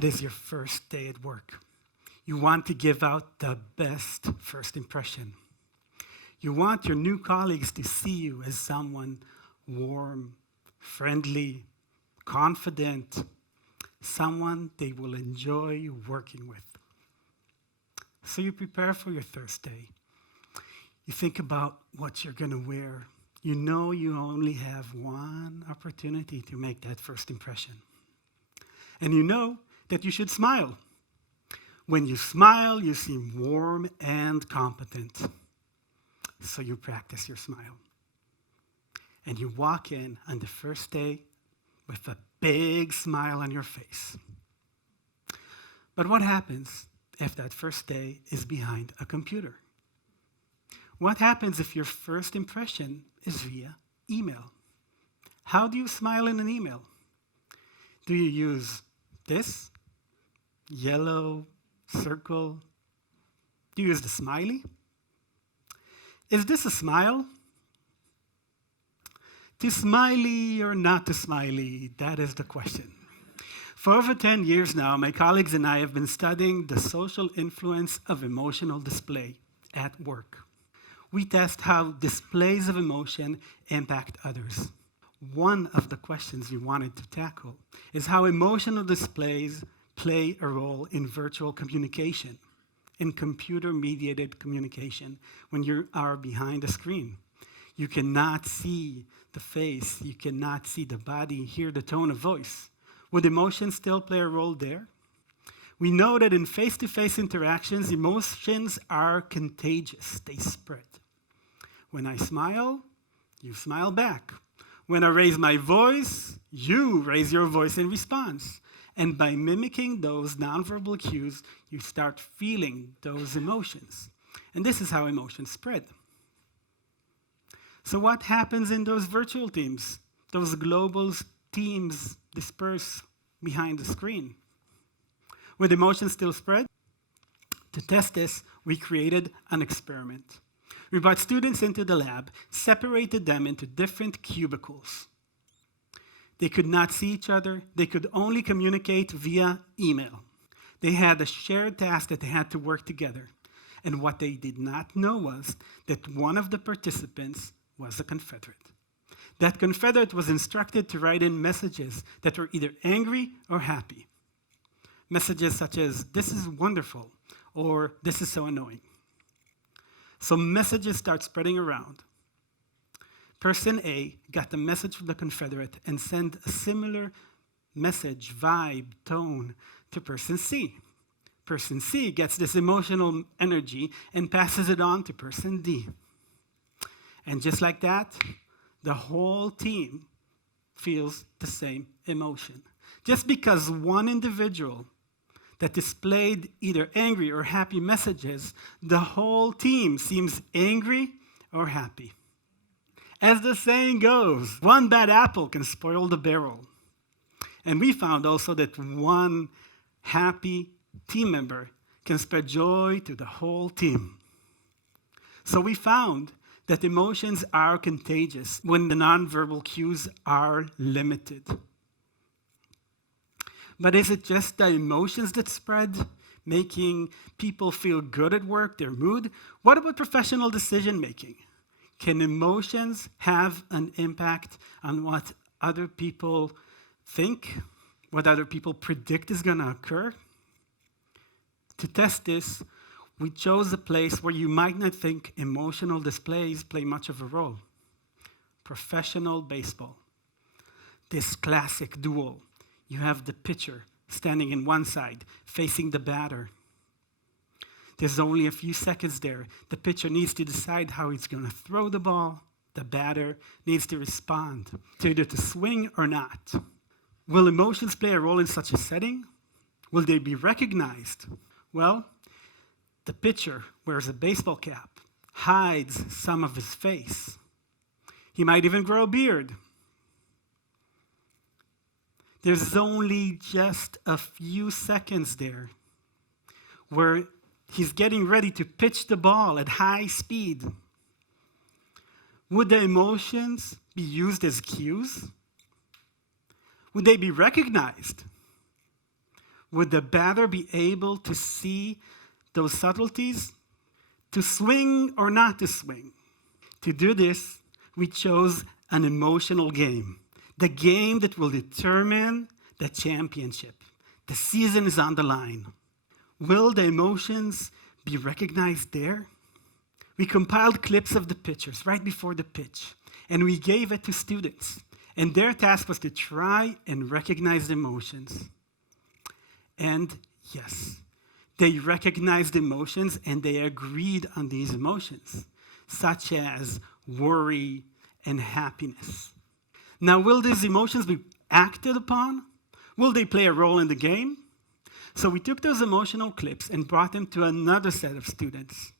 It is your first day at work. You want to give out the best first impression. You want your new colleagues to see you as someone warm, friendly, confident, someone they will enjoy working with. So you prepare for your first day. You think about what you're going to wear. You know you only have one opportunity to make that first impression. And you know that you should smile. When you smile, you seem warm and competent. So you practice your smile. And you walk in on the first day with a big smile on your face. But what happens if that first day is behind a computer? What happens if your first impression is via email? How do you smile in an email? Do you use this yellow circle? Do you use the smiley? Is this a smile? To smiley or not to smiley? That is the question. For over 10 years now, my colleagues and I have been studying the social influence of emotional display at work. We test how displays of emotion impact others. One of the questions we wanted to tackle is how emotional displays play a role in virtual communication, in computer-mediated communication, when you are behind a screen. You cannot see the face, you cannot see the body, hear the tone of voice. Would emotion still play a role there? We know that in face-to-face interactions, emotions are contagious, they spread. When I smile, you smile back. When I raise my voice, you raise your voice in response. And by mimicking those nonverbal cues, you start feeling those emotions. And this is how emotions spread. So what happens in those virtual teams? Those global teams disperse behind the screen. Would emotions still spread? To test this, we created an experiment. We brought students into the lab, separated them into different cubicles. They could not see each other. They could only communicate via email. They had a shared task that they had to work together. And what they did not know was that one of the participants was a Confederate. That Confederate was instructed to write in messages that were either angry or happy. Messages such as, "This is wonderful," or "This is so annoying." So messages start spreading around. Person A got the message from the Confederate and sent a similar message, vibe, tone to person C. Person C gets this emotional energy and passes it on to person D. And just like that, the whole team feels the same emotion. Just because one individual that displayed either angry or happy messages, the whole team seems angry or happy. As the saying goes, one bad apple can spoil the barrel. And we found also that one happy team member can spread joy to the whole team. So we found that emotions are contagious when the nonverbal cues are limited. But is it just the emotions that spread, making people feel good at work, their mood? What about professional decision making? Can emotions have an impact on what other people think, what other people predict is going to occur? To test this, we chose a place where you might not think emotional displays play much of a role. Professional baseball. This classic duel. You have the pitcher standing in one side, facing the batter. There's only a few seconds there. The pitcher needs to decide how he's going to throw the ball. The batter needs to respond to either to swing or not. Will emotions play a role in such a setting? Will they be recognized? Well, the pitcher wears a baseball cap, hides some of his face. He might even grow a beard. There's only just a few seconds there where he's getting ready to pitch the ball at high speed. Would the emotions be used as cues? Would they be recognized? Would the batter be able to see those subtleties? To swing or not to swing? To do this, we chose an emotional game. The game that will determine the championship. The season is on the line. Will the emotions be recognized there? We compiled clips of the pitchers right before the pitch, and we gave it to students. And their task was to try and recognize the emotions. And yes, they recognized emotions and they agreed on these emotions, such as worry and happiness. Now, will these emotions be acted upon? Will they play a role in the game? So we took those emotional clips and brought them to another set of students.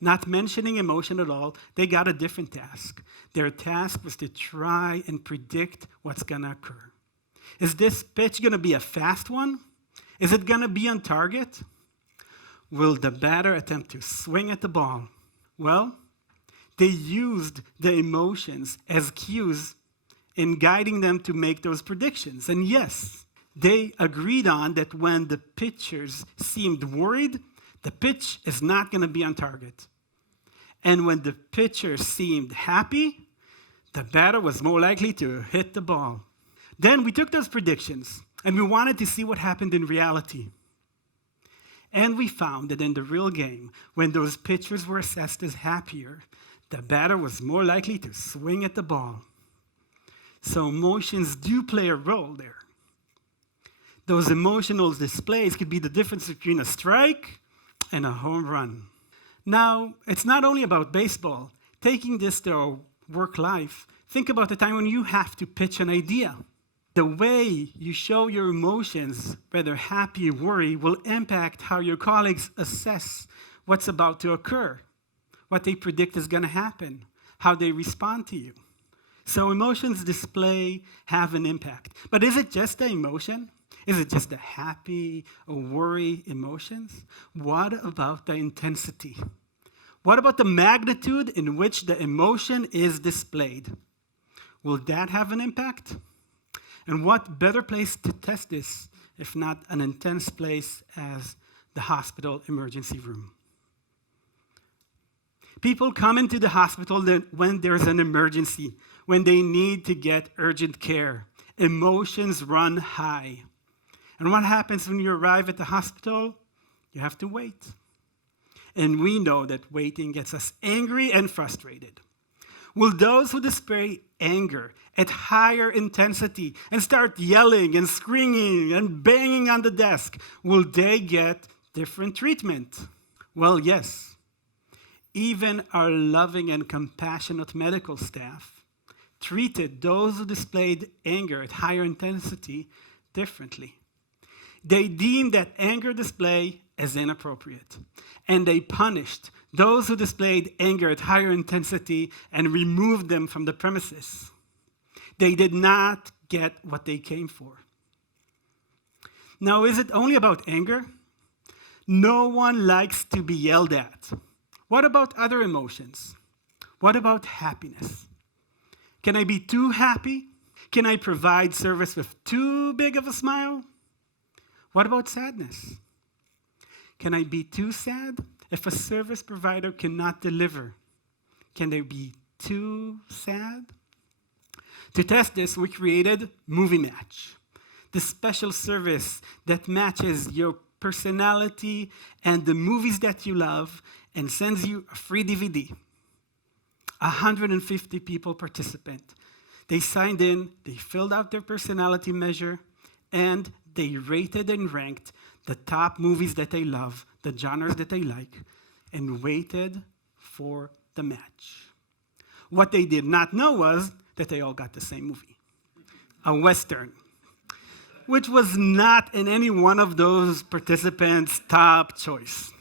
Not mentioning emotion at all, they got a different task. Their task was to try and predict what's going to occur. Is this pitch going to be a fast one? Is it going to be on target? Will the batter attempt to swing at the ball? Well, they used the emotions as cues in guiding them to make those predictions. And yes, they agreed on that when the pitchers seemed worried, the pitch is not going to be on target. And when the pitcher seemed happy, the batter was more likely to hit the ball. Then we took those predictions and we wanted to see what happened in reality. And we found that in the real game, when those pitchers were assessed as happier, the batter was more likely to swing at the ball. So emotions do play a role there. Those emotional displays could be the difference between a strike and a home run. Now, it's not only about baseball. Taking this to our work life, think about the time when you have to pitch an idea. The way you show your emotions, whether happy or worry, will impact how your colleagues assess what's about to occur, what they predict is going to happen, how they respond to you. So emotions display have an impact. But is it just the emotion? Is it just the happy or worry emotions? What about the intensity? What about the magnitude in which the emotion is displayed? Will that have an impact? And what better place to test this if not an intense place as the hospital emergency room? People come into the hospital when there's an emergency, when they need to get urgent care. Emotions run high. And what happens when you arrive at the hospital? You have to wait. And we know that waiting gets us angry and frustrated. Will those who display anger at higher intensity and start yelling and screaming and banging on the desk, will they get different treatment? Well, yes. Even our loving and compassionate medical staff treated those who displayed anger at higher intensity differently. They deemed that anger display as inappropriate, and they punished those who displayed anger at higher intensity and removed them from the premises. They did not get what they came for. Now, is it only about anger? No one likes to be yelled at. What about other emotions? What about happiness? Can I be too happy? Can I provide service with too big of a smile? What about sadness? Can I be too sad? If a service provider cannot deliver, can they be too sad? To test this, we created Movie Match, the special service that matches your personality and the movies that you love and sends you a free DVD. 150 people participate. They signed in, they filled out their personality measure, and they rated and ranked the top movies that they love, the genres that they like, and waited for the match. What they did not know was that they all got the same movie, a Western, which was not in any one of those participants' top choice.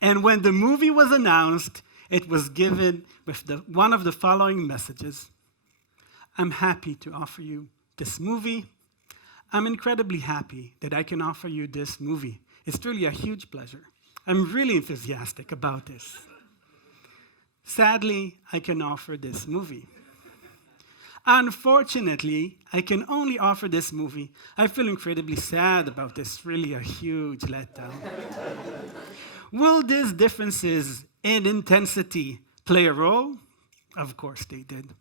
And when the movie was announced, it was given with one of the following messages. I'm happy to offer you this movie. I'm incredibly happy that I can offer you this movie. It's truly a huge pleasure. I'm really enthusiastic about this. Sadly, I can offer this movie. Unfortunately, I can only offer this movie. I feel incredibly sad about this, really a huge letdown. Will these differences in intensity play a role? Of course they did.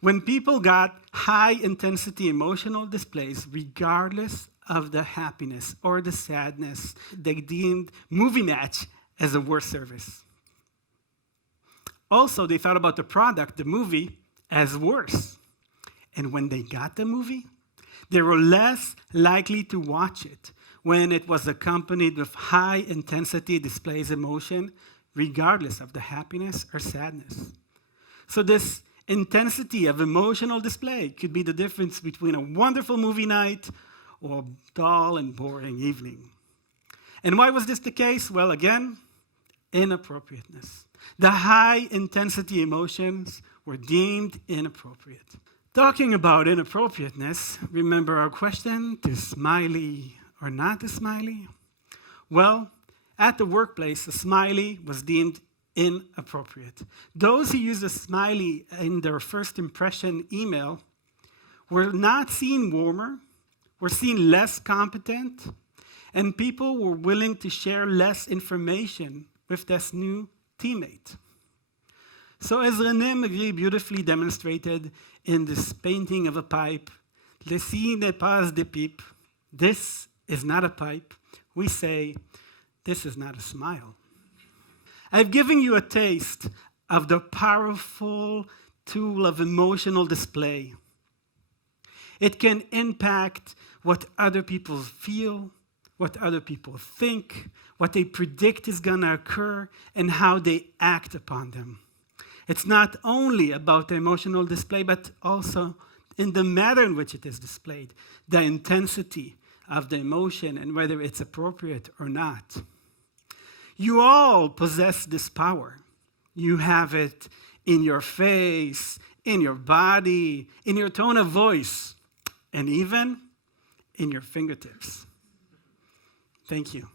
When people got high intensity emotional displays, regardless of the happiness or the sadness, they deemed Movie Match as a worse service. Also, they thought about the product, the movie, as worse. And when they got the movie, they were less likely to watch it when it was accompanied with high intensity displays emotion, regardless of the happiness or sadness. So this intensity of emotional display could be the difference between a wonderful movie night or a dull and boring evening. And why was this the case? Well, again, inappropriateness. The high intensity emotions were deemed inappropriate. Talking about inappropriateness, remember our question, to smiley or not a smiley? Well, at the workplace, a smiley was deemed inappropriate. Those who used a smiley in their first impression email were not seen warmer, were seen less competent, and people were willing to share less information with this new teammate. So as René Magritte beautifully demonstrated in this painting of a pipe, "Ceci n'est pas de pipe," this is not a pipe, we say, this is not a smile. I've given you a taste of the powerful tool of emotional display. It can impact what other people feel, what other people think, what they predict is going to occur, and how they act upon them. It's not only about the emotional display, but also in the manner in which it is displayed, the intensity of the emotion and whether it's appropriate or not. You all possess this power. You have it in your face, in your body, in your tone of voice, and even in your fingertips. Thank you.